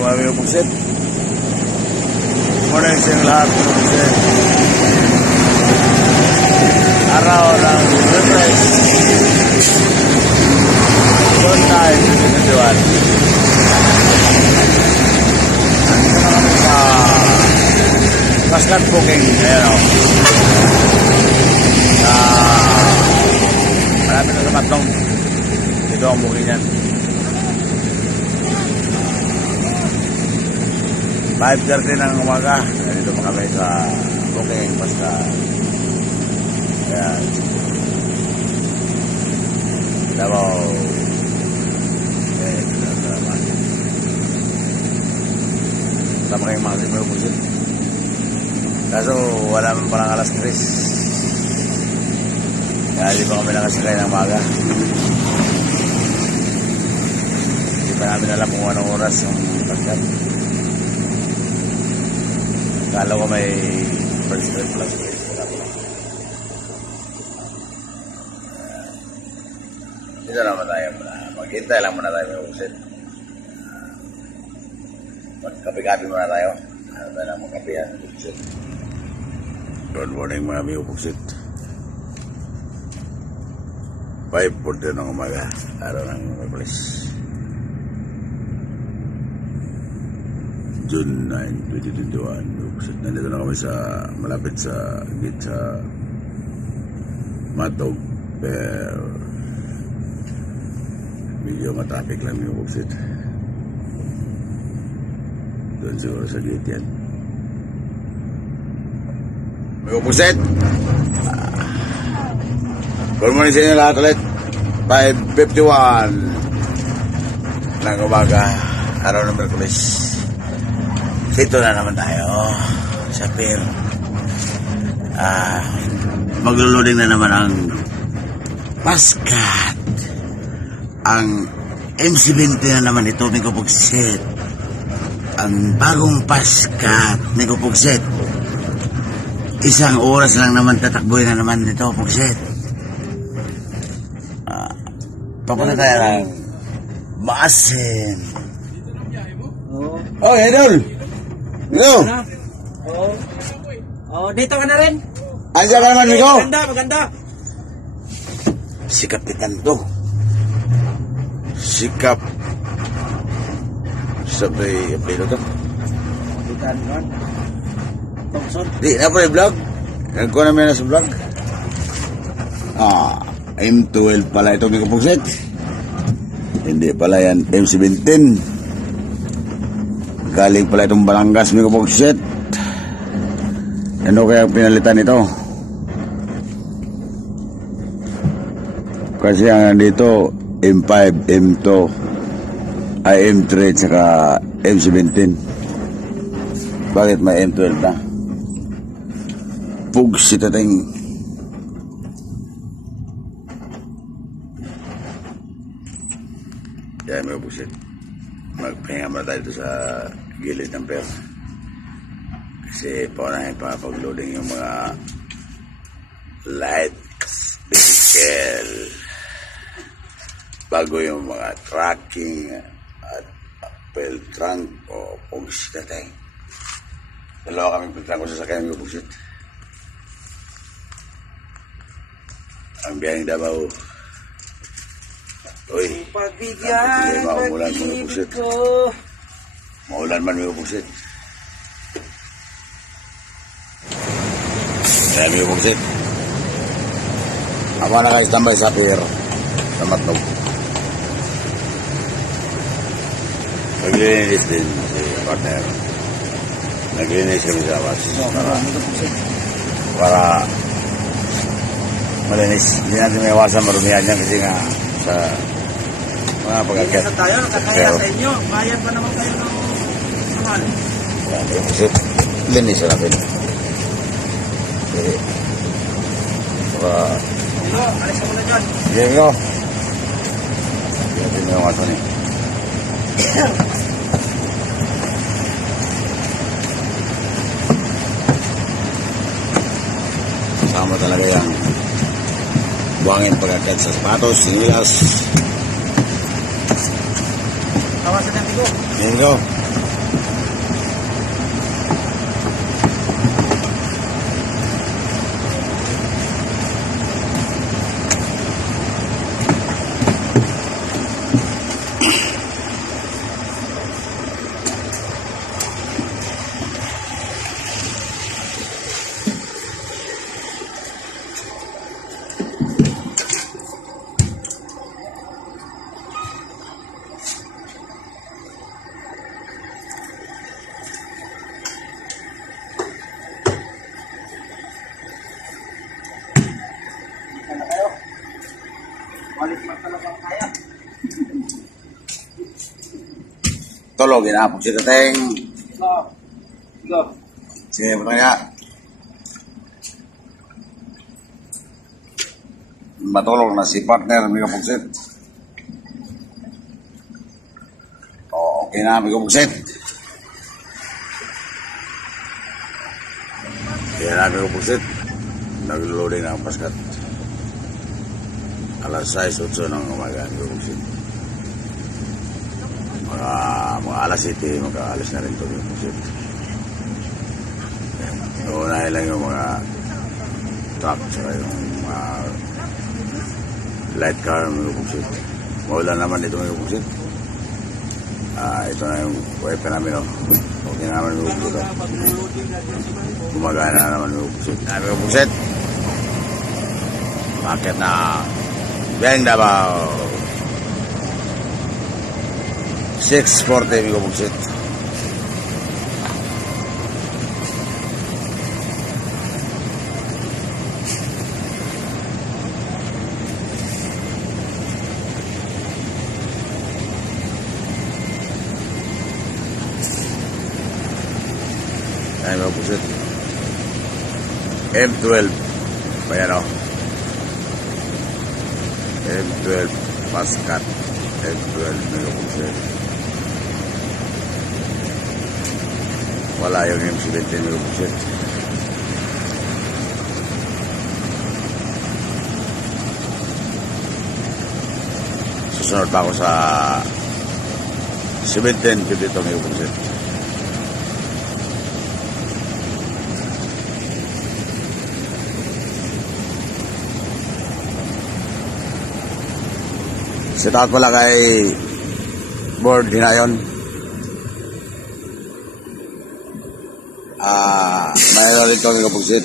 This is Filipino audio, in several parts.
mga buksit. Morning sa inyo lahat mga buksit. Araw ng refresh. Good night, everyone. Nandito na kami sa Paskat Booking. Ayan o. Malapit na sa Matlong. Dito ang booking yan. 5:30 ng umaga. Dito pa kami sa booking Paskat. Ayan. Davao. Ayan. Sama kayong mga simula po siya. Kaso wala man parang alas 3. Kaya di pa kami nakasakay ng maga. Hindi pa namin alam kung anong oras yung pagkat. Kala ko may first trip plus 3. Dito naman tayo muna. Maghintay lang muna tayo may usit. Magkapi-kapi muna tayo. Ano tayo lang magkapihan? Usit. Good morning mga amigo Puksit. 5:40 ng umaga. Araw ng Miyerkules. June 9, 2021. Puksit. Nandito na kami sa malapit sa gate sa Matog. Pero medyo matraffic lang yung Puksit. Doon siguro sa gate yan. Mga Puksit, good morning sa inyo lahat ulit. 5:51 ng umaga, araw ng Miyerkules. Dito na naman tayo sa pier. Magluluding na naman ang Paskat. Ang MC20 na naman ito, mga Puksit. Ang bagong Paskat, mga Puksit. Isang oras lang naman tatakboy na naman nito, Puksit. Papunta tayo lang. Maasin. Oh, Idol! Hello! Oh, dito ka na rin. Andiyan ka naman, Miko? Maganda. Si Kapitan to. Sikap. Sabay, apelo to. Kapitan Juan. Thompson. Di, na po yung vlog. Nagkuha namin na sa vlog. M12 pala ito, Miko Puksit. Hindi pala yan, M17. Galing pala itong Balangas, Miko Puksit. Ano kaya pinalitan ito? Kasi ang dito, M5, M2, M3, saka M17. Bakit may M12 na? Puksit ating. Yan mga Puksit. Magpahinga muna tayo sa gilid ng pier. Kasi paunahin pa pag-loading yung mga light vehicle. Bago yung mga tracking at pel trunk o Puksit natin. Dalawa kami pagtrang ko sa sakyan mga Puksit. Ang biyaheng Davao. Uy, Pagbigyan, maulan mo yung Puksit. Maulan man yung Puksit. Kaya yung Puksit. Ako na kayo standby sa pier. Sa Matlog. Naglilinis din si partner. Naglilinis kami sa awas. Para malinis. Hindi natin may iwasan marumihan yan kasi nga sa mga pagkakat. Sa tayo, nakakaya sa inyo. Bayad pa naman kayo ng mahal. Yan, yung Puksit. Linis na natin. Okay. Hello, alis ako na dyan. Sige ko. Yan din yung ato niya. Sama talaga yan. Buangin pagkakat sa sapatos, sinilas. Kawasan natin ko. Yan ko. Tologin na po si Tateng. Go. Sige po kaya. Matulog na si partner, mga pugsit. Okay na, mga pugsit. Kaya na, mga pugsit. Nag-loading na ang paskat. Alas 6-8 ng umaga, mga pugsit. Mga alas 7, magkaalis na rin ito, mga pugsit. Unahin lang yung mga truck, saka yung mga light car, mga pugsit. Maulan naman dito, mga pugsit. Ito na yung wifi namin, oh. Okay naman, mga pugsit. Gumagana naman, mga pugsit. Mga pugsit. Bakit na Biyang Davao 640, mga pugsit. Ayan, mga pugsit. M12. Ayan, o. M12 Pascat. M12, mga pugsit. Wala yung M17, mga pugsit. Susunod pa ako sa 1752, mga pugsit. Sit out pala kay Board Hinayon. Mayroon rin kami kapugsit.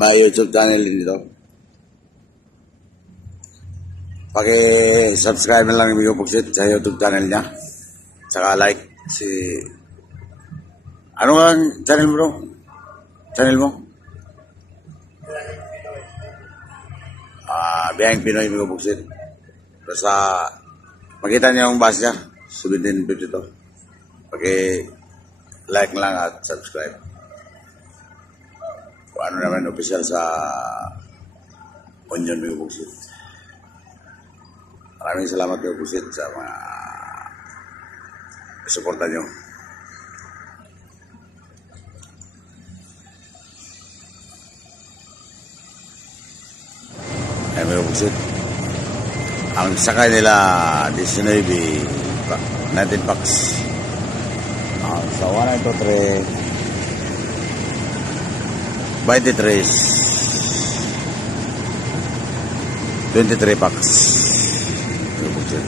May YouTube channel din dito. Paki-subscribe na lang yung kapugsit sa YouTube channel niya. Saka like si... Ano nga channel mo, bro? Channel mo? Biyang Pinoy, mga kapugsit. Basta makita niyo yung bus niya. 1752. Paki-like lang at subscribe. Kung ano naman official sa Onion, mga kapugsit. Maraming salamat, mga kapugsit, sa mga suporta niyo. Ay, mga kapugsit. Ang sakay nila 19 packs. Sa 1, 2, 3 23 packs. Mga kapugsit.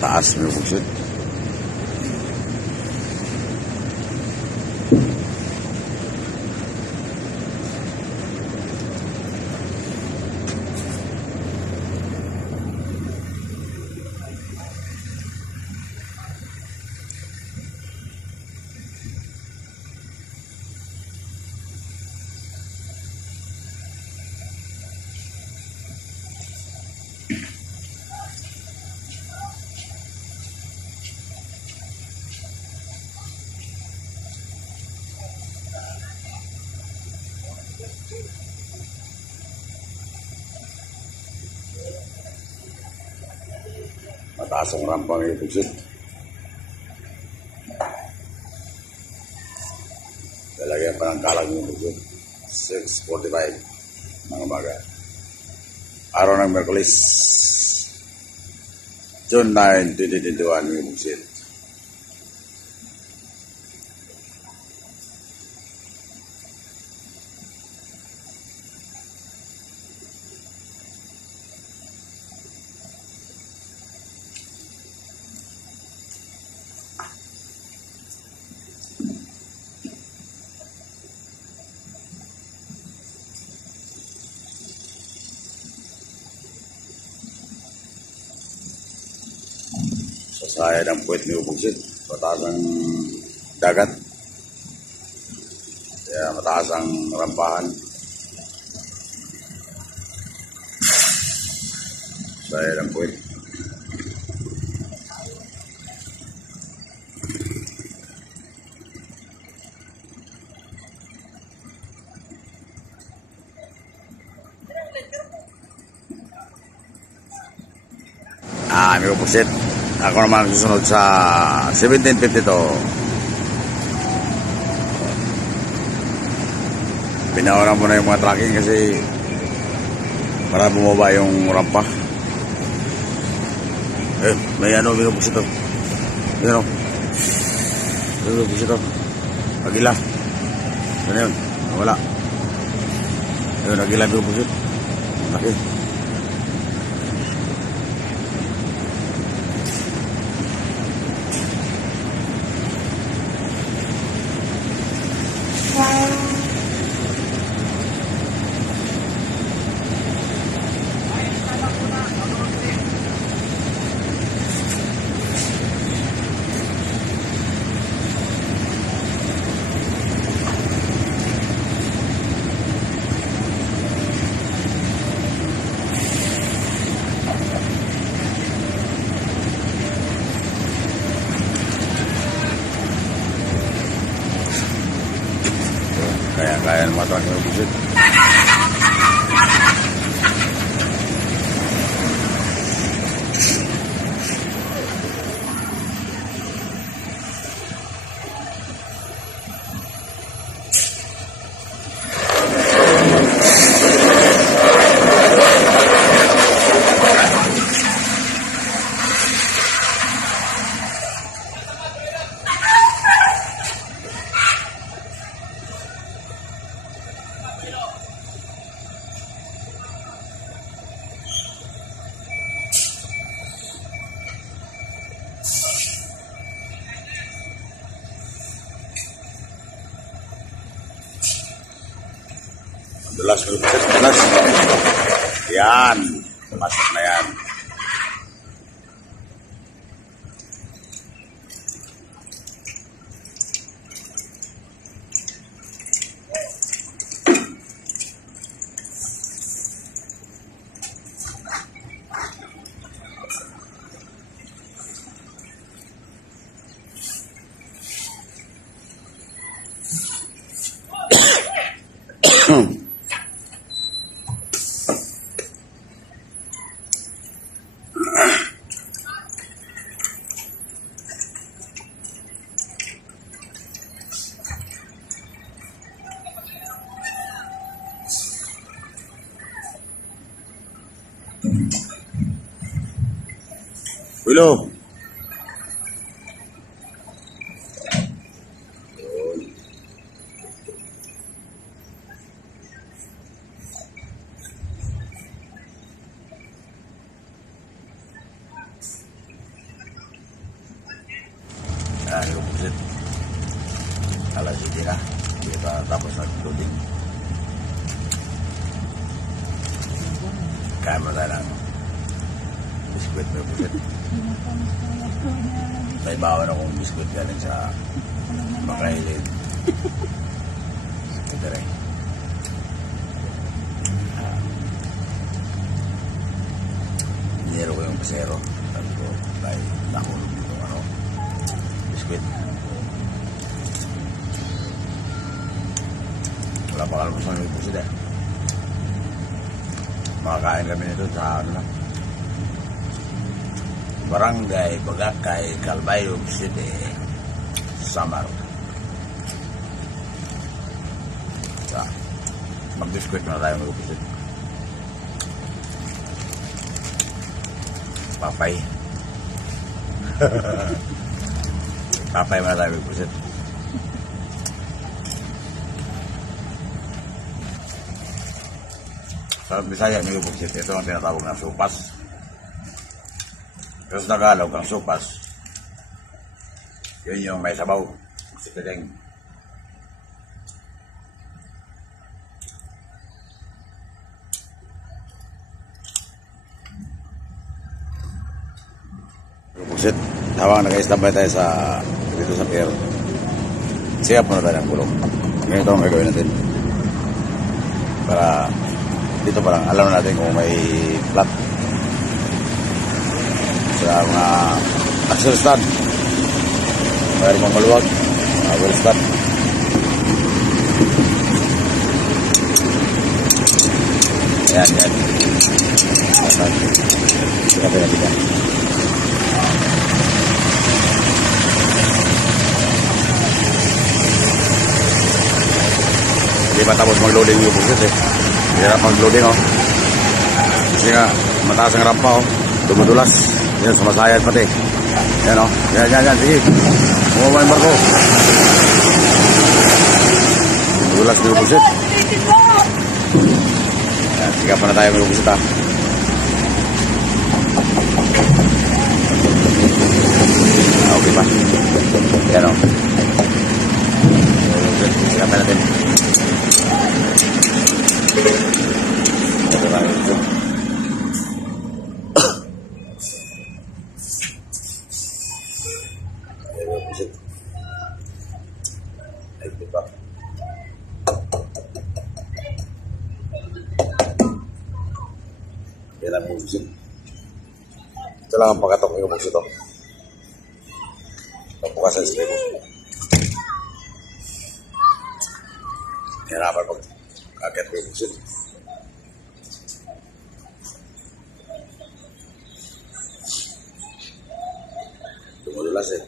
Taas, mga kapugsit. Mataas ang rampa, mga kapugsit. Lalagyan pa ng kalag, mga kapugsit. 6:45 ng umaga. Araw ng Merkulis, June 9, 2021, mga kapugsit. Saya ng puwet ni Ubugsit. Mataas ang dagat. Kaya mataas ang rampahan. Saya ng puwet. Amigo Pugsit, ako naman susunod sa 1752. Pinauna mo na yung mga tracking kasi para bumaba yung rampa. May ano, Amigo Pugsit. Yan o. Amigo Pugsit. Agila. Ano yun? Wala. Ayun, agila, Amigo Pugsit. Laki. Kaya naman ito ang Pugsit. Dulas, dulas. Yan. Masuk na yan. Willow. Amigo Pugsit. Alas 7 na. Kita tapos nag-loading. Kaya mo tayo ng biskuit, Amigo Pugsit. May bawa na kong biskuit galing sa Makailid. Ito rin. Niro ko yung pasero. Sabi ko, may nakulog dito biskuit. Wala pa kalabas ng Amigo Pugsit eh. Makakain kami nito sa ano lang. Barangay Bagakay, Calbayog City, Samar. So, mag-biskuit na tayo, Amigo Pugsit. Papay. Papay na tayo, Amigo Pugsit. Sa Bisaya, Amigo Pugsit, ito ang tinatawag na supas. Pero sa Tagalog, ang supas, yun yung may sabaw. Sipiling. Amigo Pugsit, habang naka-standby tayo dito sa pier, siya po na tayo ng gulong. Ganito ang gagawin natin. Para dito parang alam na natin kung may flat sa mga axle stand. Mayroon mong maluwag, wheel stand. Yan. Sinabi natin yan. Hindi pa tapos mag-loading yung busit eh. Hirap mag-loading oh. Kasi nga, mataas ang rampa oh. Dumudulas. Yan, sumasayad pati. Yan oh. Yan. Sige. Bumaba yung barko. Dumudulas yung busit. Yan, siga pa na tayo yung busit ah. Okay pa. Yan o. Sigapan natin. Okay pa. Yan ang busit. Ito lang ang pagkatok ng busit ito. Bukas sa isli mo. Hirapan pag kakit mo yung busit. Tumudulas eh.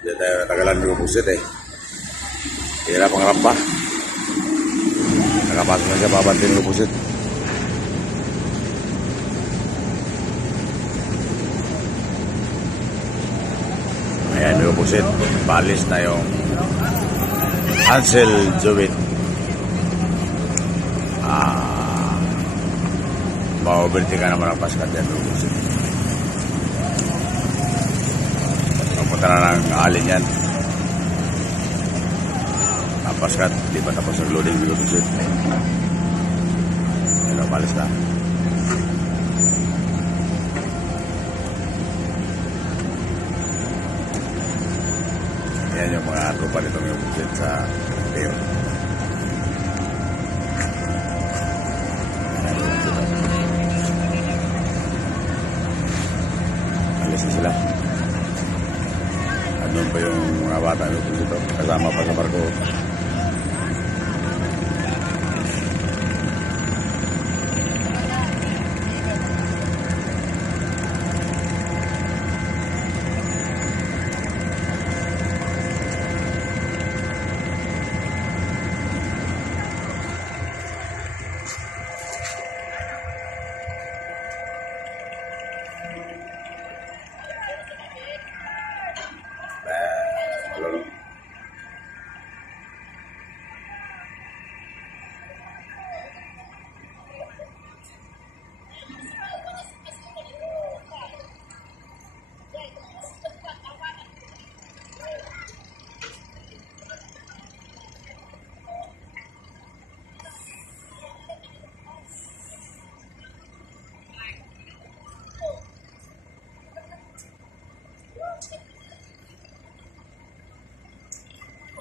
Hindi tayo natagalan yung busit eh. Hirap ang rampa. Nakapasok na siya, babantin yung busit. Ayan yung busit. Balis na yung Ansel Jovit. Mauberti ka naman ang paskat yan yung busit. Punta na ng alin yan. Napaskat, di pa tapos nag-loading dito busit. Hello, palis na. Yan yung mga tropa nitong yung busit sa pier. Alis na sila. Doon pa yung mga bata dito, kasama pa sa barko.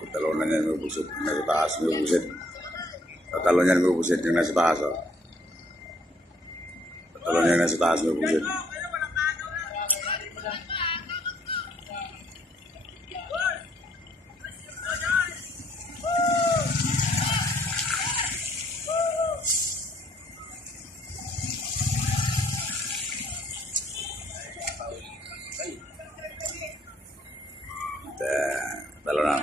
Talonan niya may busit, nasa taas may busit. Tatalo niya may busit yung nasa taas. Tatalo niya nasa taas may busit. Talo na.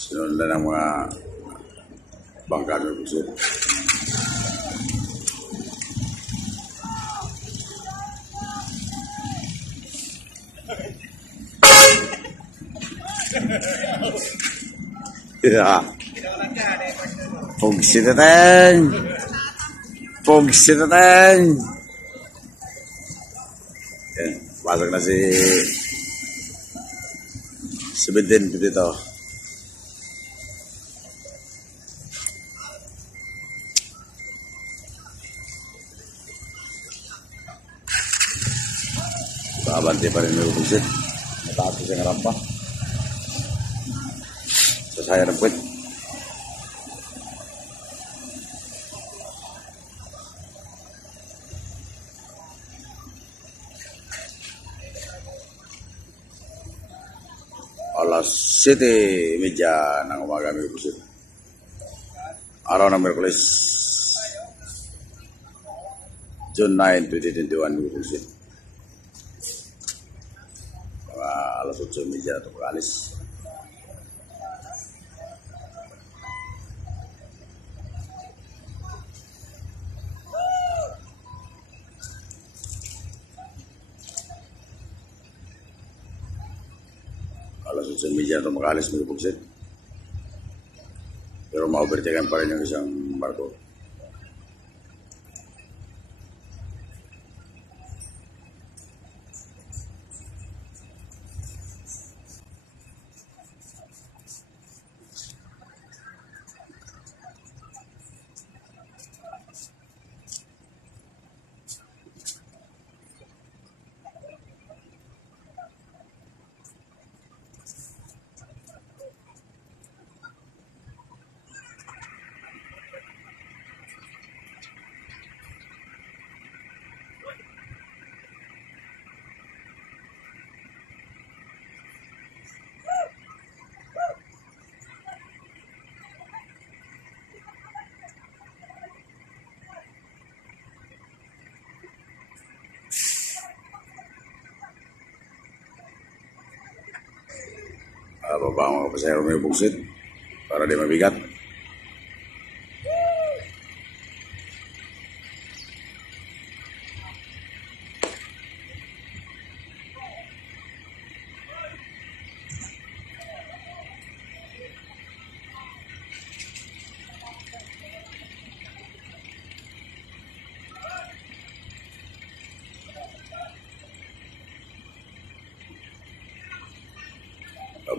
Sinundan ang mga bangka ng Buksit. Yeah. Buksit natin. Buksit natin. Yan, pasok na si Biden dito. Abante pa rin may Buksit. Mataas ko siyang rampa. Sa saya ng puwet. Alas 7:30 ng umaga may Buksit. Araw ng Miyerkules, June 9, 2021 may Buksit. Alas 8:30 na ito pag-alis. Alas 8:30 na ito pag-alis may Buksit. Pero ma-overtaken pa rin yung isang barko. Baba ang mga pasahero may Buksit para di mabigat.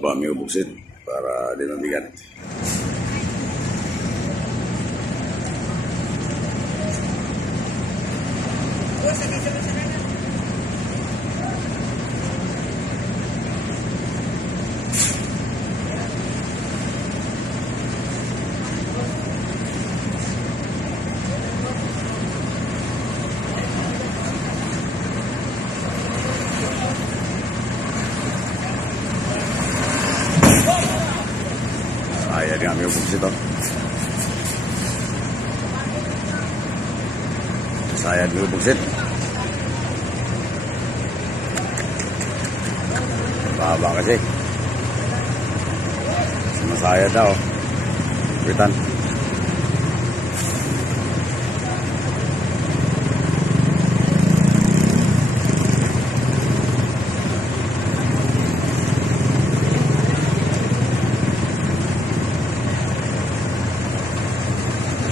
Baba may Buksit para di mabigat. Saya di ambil Buksit toh. Saya di Buksit. Baba kasi. Sama saya daw. Bitan.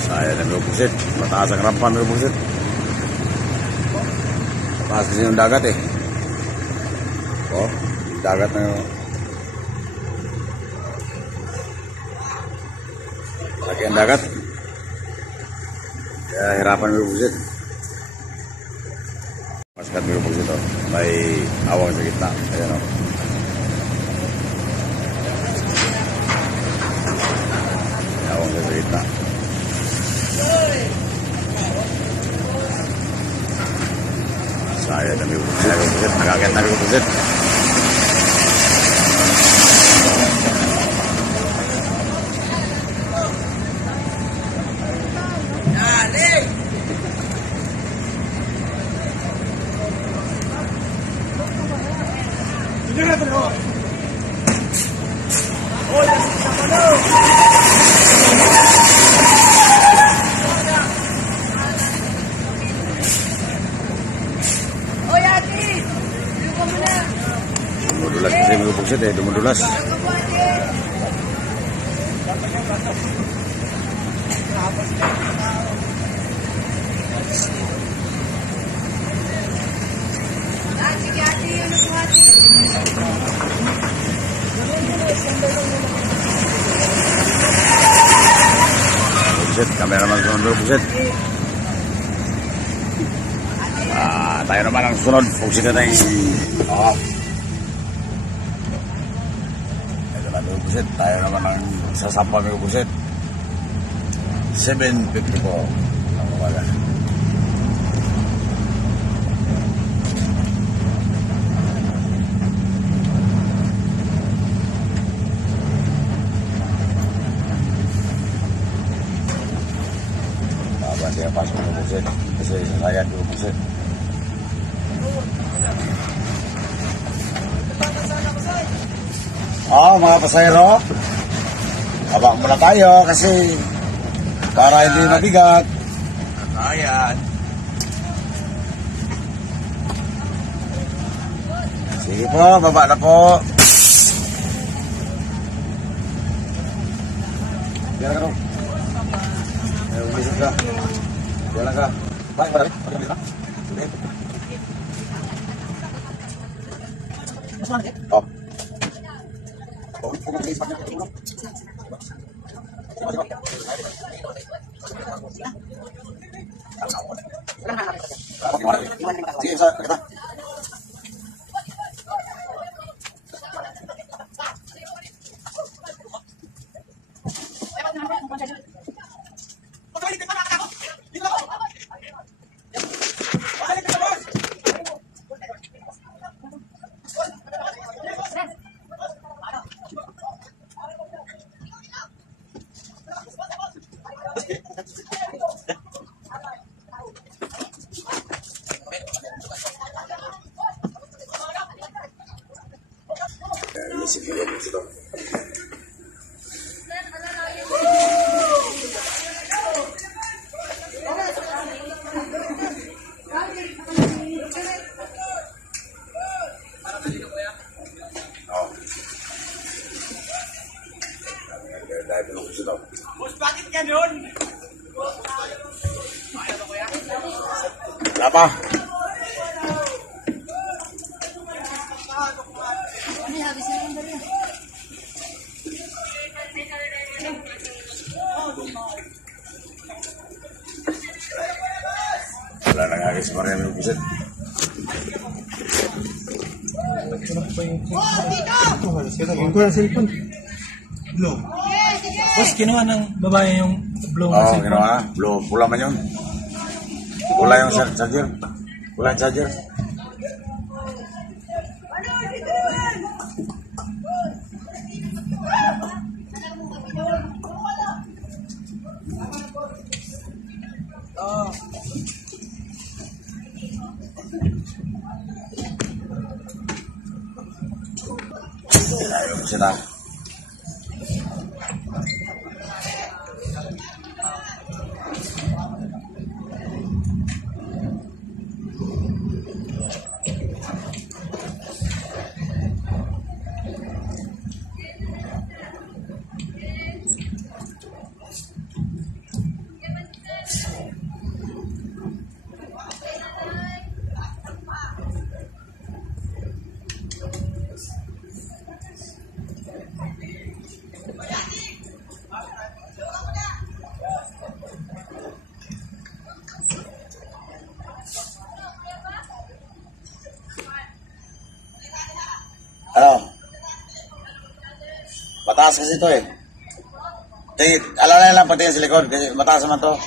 Saya na may Buksit. Mataas ang rampa may Buksit. Mataas kasi yung dagat eh. Oh, yung dagat na yung laki ang dagat. Kaya hirapan may Buksit. Paskat may Buksit oh. May awang sa gitna. Ayan oh. May awang sa gitna. Saya dan Buksit, agak nabi Buksit. Oh, Dumudulas kasi mga buksit eh, dumudulas. Buksit, kameraman sunod dulu buksit. Tayo naman ang sunod, buksit na tayo. Buset, tayo naman ang sasampa ng buset. 7:54 ang umaga. Baba siya pasok ng buset kasi sayang yung buset. Mga pasahero, abang muna tayo kasi para hindi mabigat. Ayan. Sige po, baba na po. Diyan ka, umisip ka. Diyan ka. Baik, marami. Oh. Sige, bisa kita. Bos, bakit ganun? Apa? Wala nang agis Mariam yung buset. Yung ko yung cellphone. Blue. Boss, kinuha ng babae yung blue na cellphone. Kinuha na. Blue. Pula man yun. Pula yung charger. Pula yung charger. Ayo, buset ah. Mataas kasi ito eh. Alala lang patingin sa likod kasi mataas naman to.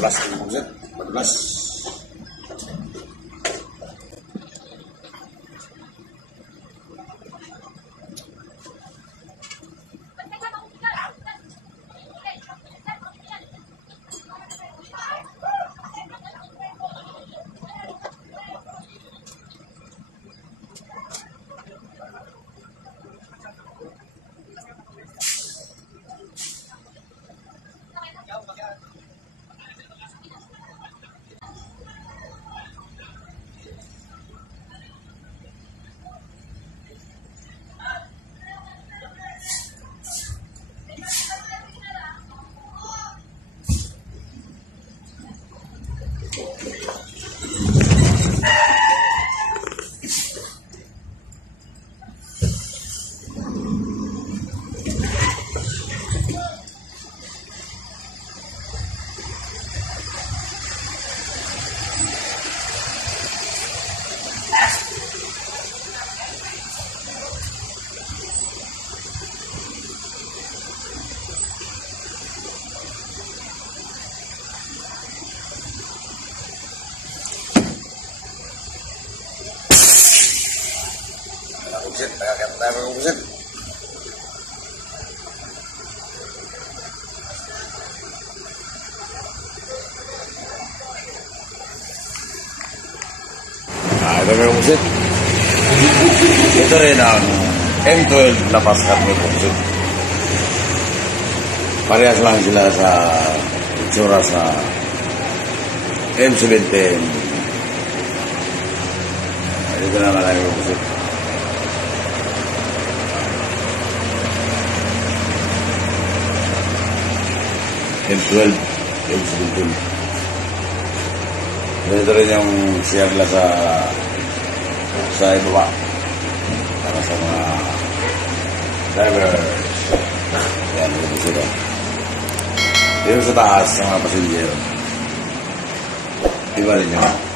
14 mga kapugsit. 14. Kapugsit, nakakita tayo mga kapugsit. Ito mga kapugsit. Ito rin ang M12 na paskat mga kapugsit. Parehas lang sila sa itsura sa M17. Ito naman ang mga kapugsit. M12, M17. Ito rin yung share nila sa ibaba. Para sa mga drivers. Yan, ito sila. Dito sa taas, sa mga passenger. Iba rin yun.